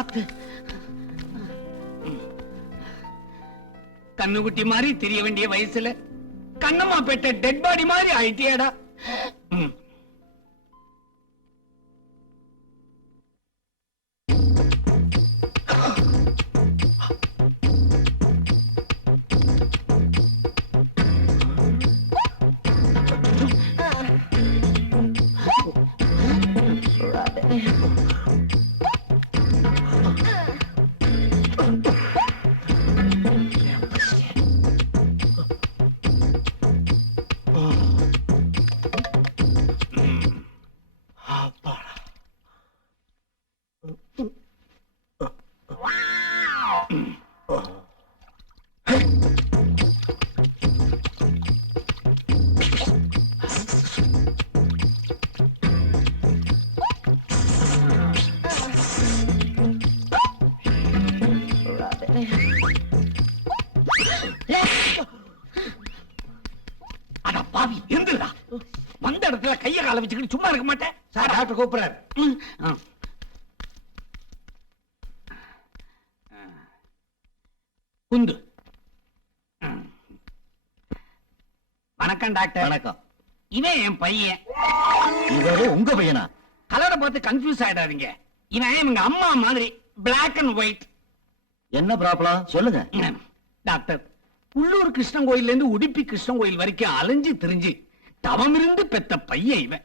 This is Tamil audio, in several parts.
பார்த்து. கண்ணுக்குட்டி மாதிரி தெரிய வேண்டிய வயசுல கண்ணம்மா பெற்ற டெட் பாடி மாதிரி ஆயிட்டியாடா? ம். கால வச்சுக்கிட்டு சும்மா இருக்க மாட்டேன். சார் டாக்டர் கூப்பிடுறாரு. குந்து. வணக்கம் டாக்டர். வணக்கம். இவன் என் பையன். இவரு உங்க பையனா? கலரை பார்த்து கன்ஃபியூஸ் ஆயிடாதீங்க. இவன் எங்க அம்மா மாதிரி Black அண்ட் ஒயிட் என்ன ப்ராப்ளம்? சொல்லுங்க. டாக்டர் உள்ளூர் கிருஷ்ணன் கோயில்ல இருந்து உடுப்பி கிருஷ்ணன் கோயில் வரைக்கும் அலைஞ்சு திரிஞ்சு தவம் இருந்து பெத்த பையன் இவன்.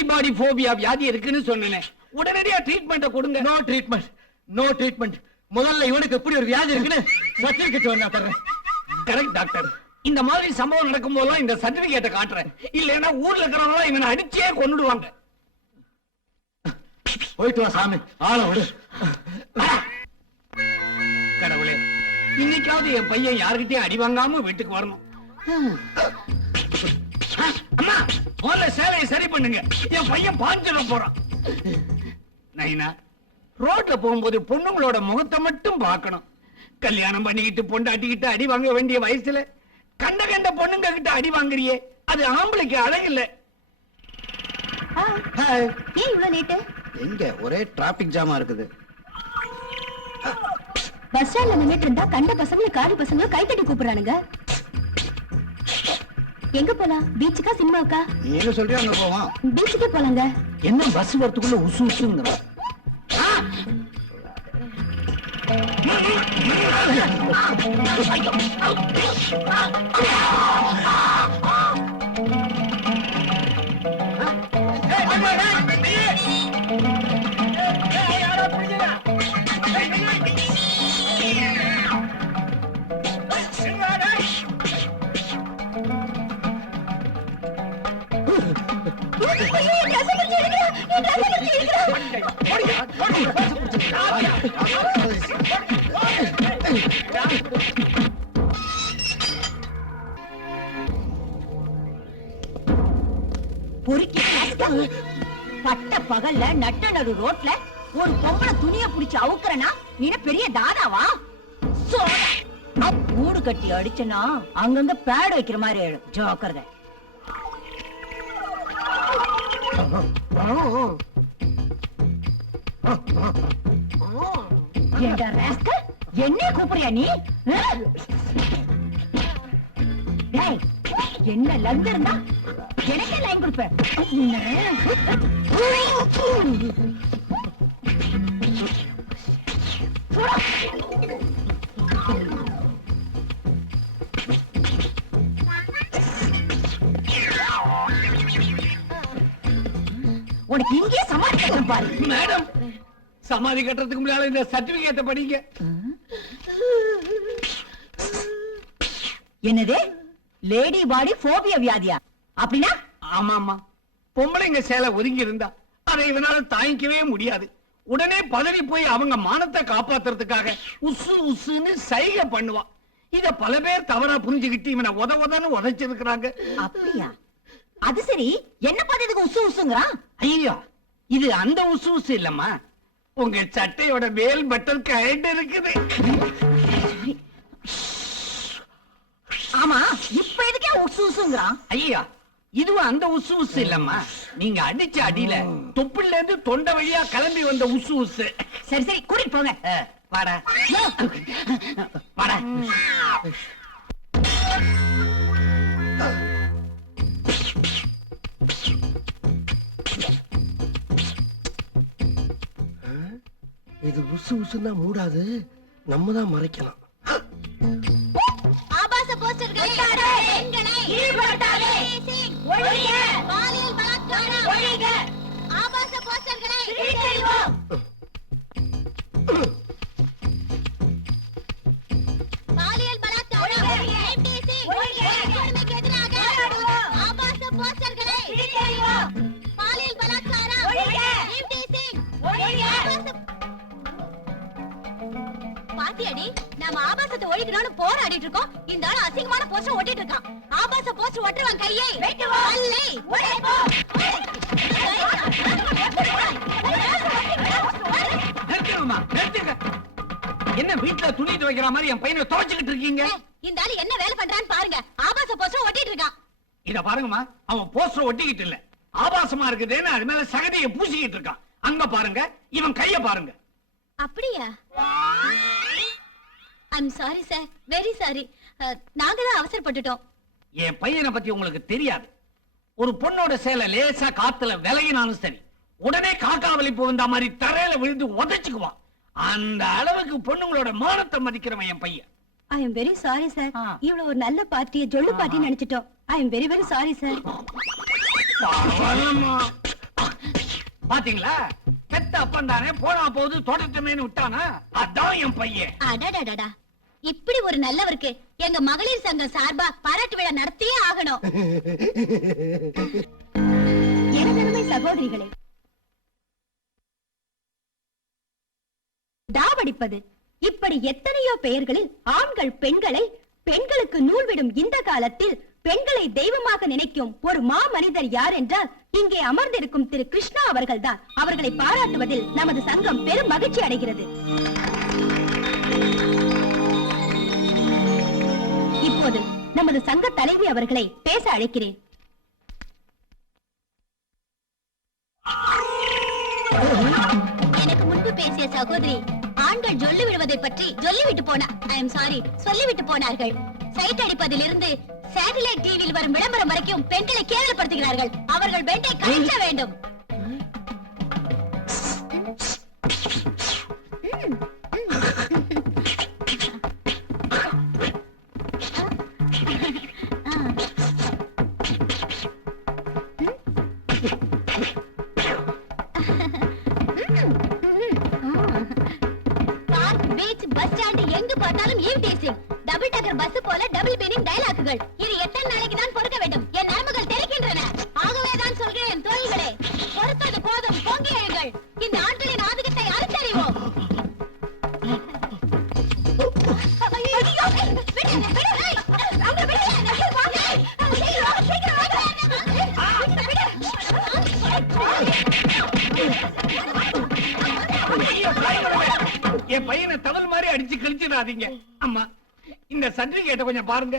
இவனுக்கு தான் லேடி பாடி போபியா வியாதி இருக்குன்னு சொன்னேன். உடனடியா ட்ரீட்மெண்ட் கொடுங்க. நோ ட்ரீட்மெண்ட் நோ ட்ரீட்மெண்ட் முதல்ல இவனுக்கு எப்படி ஒரு வியாதி இருக்குன்னு சர்டிபிகேட் வந்தா தர்றேன் கரெக்ட் டாக்டர் இந்த மாதிரி சம்பவம் நடக்கும் போதெல்லாம் இந்த சர்டிபிகேட்டை காட்டுறேன். இல்லைன்னா ஊர்ல இருக்கிறவங்க இவனை அடிச்சே கொன்னுடுவாங்க. போயிட்டு வா சாமி. ஆள விடு. கடவுளே இன்னைக்காவது என் பையன் யாருகிட்டயும் அடி வாங்காம வீட்டுக்கு வரணும். முதல்ல சேலையை சரி பண்ணுங்க. என் பையன் பாஞ்சிட போறான். நைனா ரோட்ல போகும்போது பொண்ணுங்களோட முகத்தை மட்டும் பார்க்கணும். கல்யாணம் பண்ணிக்கிட்டு பொண்டாட்டிக்கிட்டு அடி வாங்க வேண்டிய வயசுல கண்ட கண்ட பொண்ணுங்க கிட்ட அடி வாங்குறியே. அது ஆம்பளைக்கு அழகில்ல. ஏன் இவ்வளவு லேட்டு எங்க? ஒரே டிராபிக் ஜாமா இருக்குது. பஸ் ஸ்டாண்ட்ல நின்னுட்டு இருந்தா கண்ட பசங்களும் காடி பசங்களும் கை தட்டி கூப்பிடுறானுங்க. எங்க போலாம்? பீச்சுக்கா சினிமாவுக்கா நீங்க சொல்றியா அங்க போவோம்? பீச்சுக்கே போலாங்க. என்ன பஸ் வரத்துக்குள்ள உசு உசுங்கிற பொறுக்கி ராஸ்கல். பட்ட பகல்ல நட்ட நடு ரோட்ல ஒரு பொம்பளை துணிய புடிச்சு அவுக்குறனா? நீ பெரிய தாதாவா? சோடா. கூடு கட்டி அடிச்சனா? அங்கங்க பேடு வைக்கிற மாதிரி ஆயிடும். ஜாக்கிரதை. என்ன கூப்பிடுறியா நீ? என்ன லந்து இருந்தா எனக்கே லைன் கொடுப்ப. உனக்கு இங்கே சமாளிக்கிறேன் பாரு. மேடம் சமாதி கட்டுறதுக்கு முன்னால இந்த சர்டிபிகேட்டை படிங்க. என்னது? லேடி பாடி போபியா வியாதியா? அப்படின்னா? ஆமா ஆமா பொம்பளைங்க சேலை ஒதுங்கி இருந்தா அதை இவனால தாங்கிக்கவே முடியாது. உடனே பதறி போய் அவங்க மானத்தை காப்பாத்துறதுக்காக உசு உசுன்னு சைகை பண்ணுவான் இத பல பேர் தவறா புரிஞ்சுகிட்டு இவனை உத உதன்னு உதைச்சிருக்கிறாங்க. அப்படியா? அது சரி. என்ன பார்த்ததுக்கு உசு உசுங்கிறான்? ஐயா இது அந்த உசு உசு இல்லம்மா. உங்க சட்டையோட மேல் பட்டன் கழண்டு இருக்குது. ஆமா இப்ப எதுக்கே உசு உசுங்கிறான்? ஐயா இதுவும் அந்த உசு உசு இல்லம்மா. நீங்க அடிச்ச அடியில தொப்புல இருந்து தொண்டை வழியா கிளம்பி வந்த உசு உசு. சரி சரி கூட்டிட்டு போங்க. வாடா. வாடா. இது உசு உசுன்னா மூடாது. நம்ம தான் மறைக்கலாம் ஆபாசத்தை ஒழிக்கணும்னு போராடிட்டு இருக்கோம். இந்த ஆள் அசிங்கமான போஸ்டர் ஒட்டிட்டு இருக்கான். ஆபாச போஸ்டர் ஒட்டுறவன் கையை. வெட்டுவோம். அல்லை என்ன வீட்டுல துணி துவைக்கிற மாதிரி என் பையனை துவைச்சுக்கிட்டு இருக்கீங்க? இந்த ஆளு என்ன வேலை பண்றான்னு பாருங்க. ஆபாச போஸ்டர் ஒட்டிட்டு இருக்கான். இத பாருங்கம்மா அவன் போஸ்டர் ஒட்டிக்கிட்டு இல்ல. ஆபாசமா இருக்குதுன்னு அது மேல சகதியை பூசிக்கிட்டு இருக்கான். அங்க பாருங்க இவன் கைய பாருங்க. அப்படியா? I'm sorry sir very sorry நாங்க தான் அவசரப்பட்டுட்டோம். என் பையனை பத்தி உங்களுக்கு தெரியாது. ஒரு பொண்ணோட சேலை லேசா காத்துல விலகினாலும் சரி உடனே காக்கா வலிப்பு வந்த மாதிரி தரையில விழுந்து உதைச்சுக்குவான். அந்த அளவுக்கு பொண்ணுங்களோட மானத்தை மதிக்கிறவன் என் பையன். I am very sorry sir. இவ்வளவு ஒரு நல்ல பார்ட்டிய ஜொல்லு party நினைச்சிட்டோம். I am very very sorry sir. பாத்தீங்களா? பெத்த அப்பன் தானே போனா போது தொடட்டுமேனு விட்டானா? அதான் என் பையன். அடடடடா இப்படி ஒரு நல்லவருக்கு எங்க மகளிர் சங்கம் சார்பா பாராட்டு விழா நடத்தியே ஆகணும். எனதருமை சகோதரிகளே தாவடிப்பது இப்படி எத்தனையோ பெயர்களில் ஆண்கள் பெண்களை பெண்களுக்கு நூல் விடும் இந்த காலத்தில் பெண்களை தெய்வமாக நினைக்கும் ஒரு மா மனிதர் யார் என்றால் இங்கே அமர்ந்திருக்கும் திரு கிருஷ்ணா அவர்கள்தான். அவர்களை பாராட்டுவதில் நமது சங்கம் பெரும் மகிழ்ச்சி அடைகிறது. இப்போது நமது சங்க தலைவி அவர்களை பேச அழைக்கிறேன். எனக்கு முன்பு பேசிய சகோதரி ஆண்கள் சொல்லிவிடுவதை பற்றி சொல்லிவிட்டு போனா ஐ எம் சாரி சொல்லிவிட்டு போனார்கள். சைட் அடிப்பதில் இருந்து சேட்டலைட் டிவியில் வரும் விளம்பரம் வரைக்கும் பெண்களை கேவலப்படுத்துகிறார்கள். அவர்கள் பெட்டை கழிக்க வேண்டும். பார்க் பீச் பஸ் ஸ்டாண்ட் எங்கு பார்த்தாலும் eve teasing double decker bus பேரின் டபுள் டயலாக்குகள் இது எத்தனை நாளைக்கு தான் பொறுக்க வேண்டும்? என் நரம்புகள் தெரிக்கின்றன ஆகவே தான் சொல்கிறேன் தோழிகளே பொறுப்பது போதும் பொங்கி எழுங்கள் இந்த ஆண்களின் ஆதிக்கத்தை அறுத்தறிவோம். என் பையனை தவறு மாதிரி அடிச்சு கழிச்சிடாதீங்க. இந்த சர்டிபிகேட்டை கொஞ்சம் பாருங்க.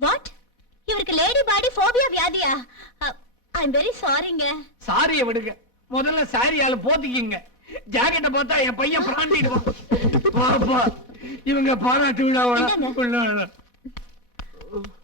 வாட் இவருக்கு லேடி பாடி போபியா வியாதியா? ஐ எம் வெரி சாரிங்க சாரிய விடுங்க. முதல்ல சாரியால போத்திக்கிங்க. ஜாக்கெட்டை பார்த்தா என் பையன் பிராண்டிடுவான் பாப்பா இவங்க பாராட்டு விழாவோட